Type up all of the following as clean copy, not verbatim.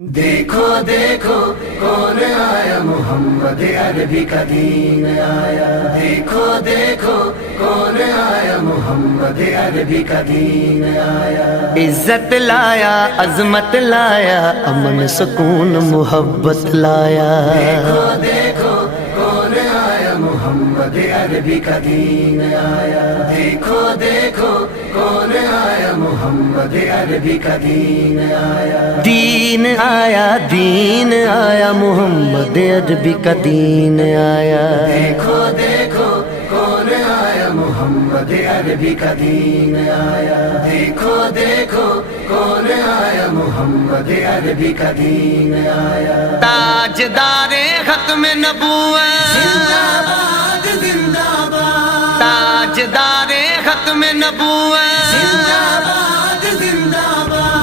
دیکھو دیکھو کون آیا، محمد عربی کا دین آیا۔ دیکھو دیکھو کون آیا، محمد عربی کا دین آیا۔ عزت لایا، عظمت لایا، امن سکون محبت لایا۔ دیکھو دیکھو کون آیا، محمد عربی کا دین آیا۔ دیکھو دیکھو کون آیا، محمد عربی کا دین آیا۔ دین آیا، دین آیا، محمد عربی کا دین آیا۔ دیکھو دیکھو کون آیا، محمد عربی کا دین آیا۔ دیکھو دیکھو کون آیا، محمد عربی کا دین آیا۔ تاجدار ختم نبوت، زندہ باد زندہ باد، تاجدار ختم نبوت، زندہ باد زندہ باد۔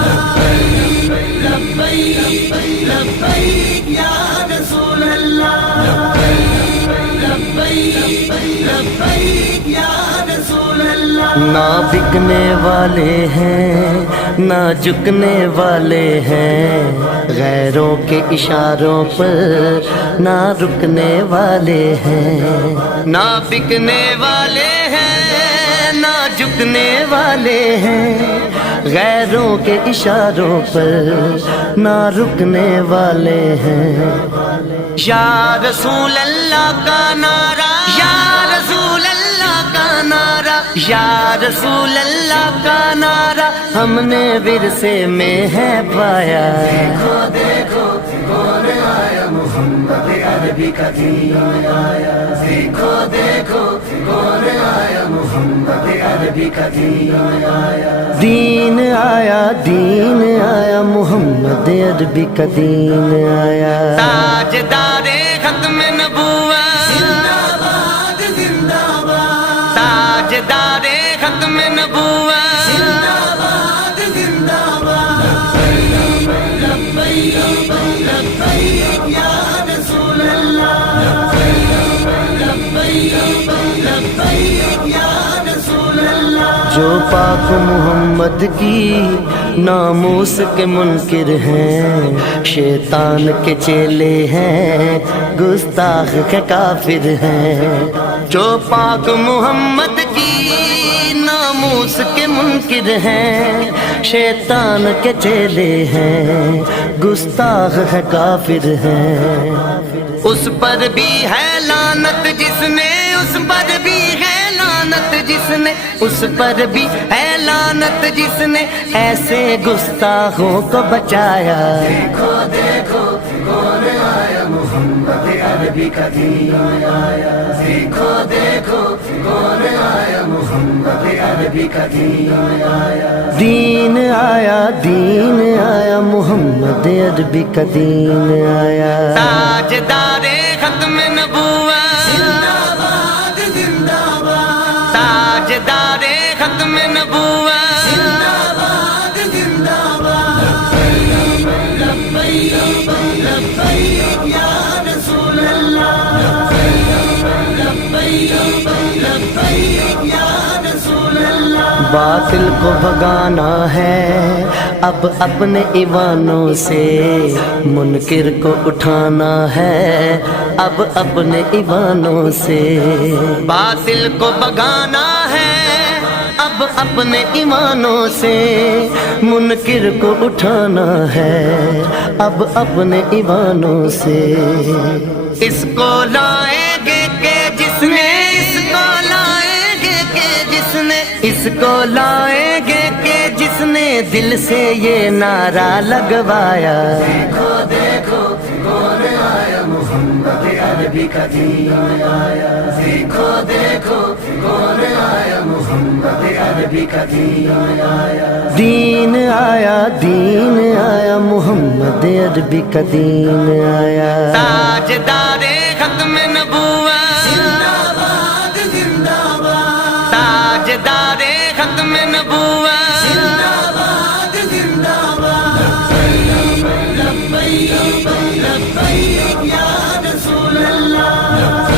لبیک لبیک یا رسول اللہ، لبیک لبیک یا رسول اللہ۔ نہ بکنے والے ہیں نہ جھکنے والے ہیں، غیروں کے اشاروں پر نہ رکنے والے ہیں۔ نہ بکنے والے ہیں نہ جھکنے والے ہیں، غیروں کے اشاروں پر نہ رکنے والے ہیں۔ یا رسول اللہ کا نعرہ، یا رسول اللہ کا نعرہ، یا رسول اللہ کا نعرہ ہم نے ورثے میں ہے پایا۔ دیکھو دیکھو کون آیا، محمد عربی کا دین آیا۔ دیکھو دیکھو کون آیا، محمد عربی کا دین آیا۔ دین آیا، دین آیا، محمد عربی کا دین آیا۔ تاجدار ختم نبوت، زندہ باد زندہ باد، تاجدار ختم نبوت، زندہ باد زندہ باد۔ لبیک لبیک یا رسول اللہ، لبیک لبیک یا رسول اللہ۔ جو پاک محمد کی ناموس کے منکر ہیں، شیطان کے چیلے ہیں، گستاخ کے کافر ہیں۔ جو پاک محمد کی ناموس کے منکر ہیں، شیطان کے چیلے ہیں، گستاخ ہے کافر ہیں۔ اس پر بھی ہے لعنت جس نے، اس پر بھی ہے لعنت جس نے، اس پر بھی ہے لعنت جس نے ایسے گستاخوں کو بچایا۔ دیکھو دیکھو کون آیا، محمد عربی کا دین آیا۔ دیکھو دیکھو کون آیا، محمد عربی کا دین آیا۔ دین آیا، دین آیا، محمد عربی کا دین آیا۔ تاجدار ختم نبوت، زندہ باد زندہ باد، تاجدار ختم نبوت، زندہ باد زندہ باد۔ لبیک لبیک یا رسول اللہ، لبیک لبیک یا رسول اللہ۔ باطل کو بھگانا ہے اب اپنے ایوانوں سے، منکر کو اٹھانا ہے اب اپنے ایوانوں سے۔ باطل کو بھگانا ہے اب اپنے ایمانوں سے، منکر کو اٹھانا ہے اب اپنے ایمانوں سے۔ اس کو لائیں گے کہ جس نے، اس کو لائیں گے کہ جس نے، اس کو لائیں گے کہ جس نے دل سے یہ نعرہ لگوایا۔ دیکھو دیکھو کون آیا، محمد عربی کا دین آیا۔ دیکھو دیکھو کون آیا، محمد عربی کا دین آیا۔ دین آیا، دین آیا، محمد عربی کا دین آیا۔ تاجدار ختم نبوت، زندہ باد زندہ باد، تاجدار ختم نبوت، زندہ باد زندہ باد۔ لبیک لبیک یا رسول اللہ،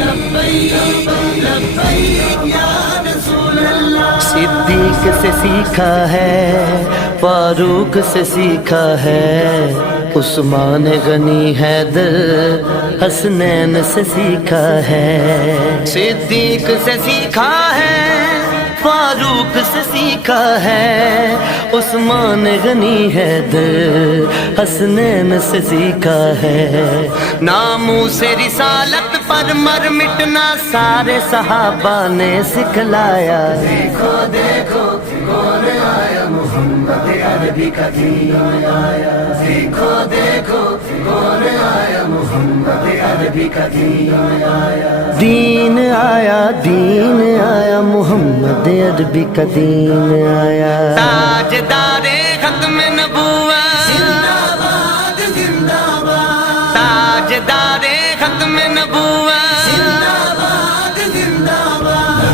لبیک لبیک یا رسول اللہ۔ صدیق صدیق سے سیکھا ہے، فاروق سے سیکھا ہے، عثمان غنی حیدر حسنین سے سیکھا ہے، صدیق سے سیکھا ہے، فاروق سے سیکھا ہے، عثمان غنی حیدر حسنین سے سیکھا ہے، ناموس رسالت پر مر مٹنا سارے صحابہ نے سکھلایا، دیکھو دیکھو کون آیا محمد عربی کا دین آیا، دیکھو دیکھو کون آیا محمد عربی کا دین آیا، دین آیا، دین آیا، محمد عربی کا دین آیا، تاجدار ختم نبوت زندہ باد زندہ باد، تاجدار ختم نبوت زندہ باد زندہ باد،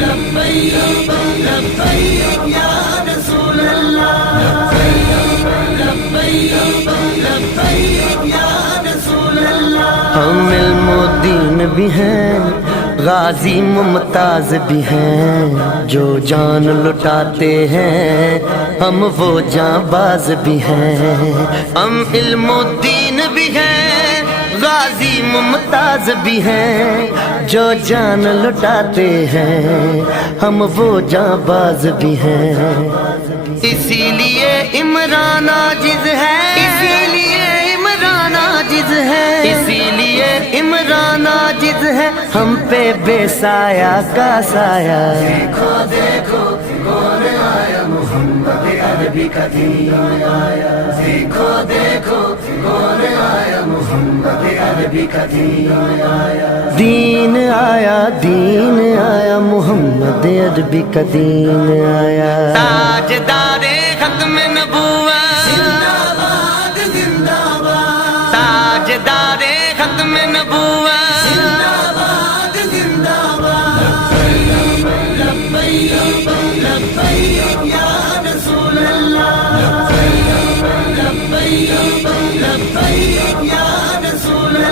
لبیک لبیک یا رسول اللہ، لبیک لبیک یا رسول اللہ، ہم علم و دین بھی ہیں، غازی ممتاز بھی ہیں، جو جان لٹاتے ہیں ہم وہ جاں باز بھی ہیں، ہم علم و دین بھی ہیں، غازی ممتاز بھی ہیں، جو جان لٹاتے ہیں ہم وہ جاں باز بھی ہیں، اسی لیے عمران عاجز ہے، اسی لیے عمران عاجز ہے، اسی لیے عمران عاجز ہے، ہم پہ بے سایہ کا سایہ، دیکھو دیکھو کون آیا محمد عربی کا دین آیا، دیکھو دیکھو کون آیا محمد عربی کا دین آیا، دین آیا، دین آیا، محمد عربی کا دین آیا، تاجدار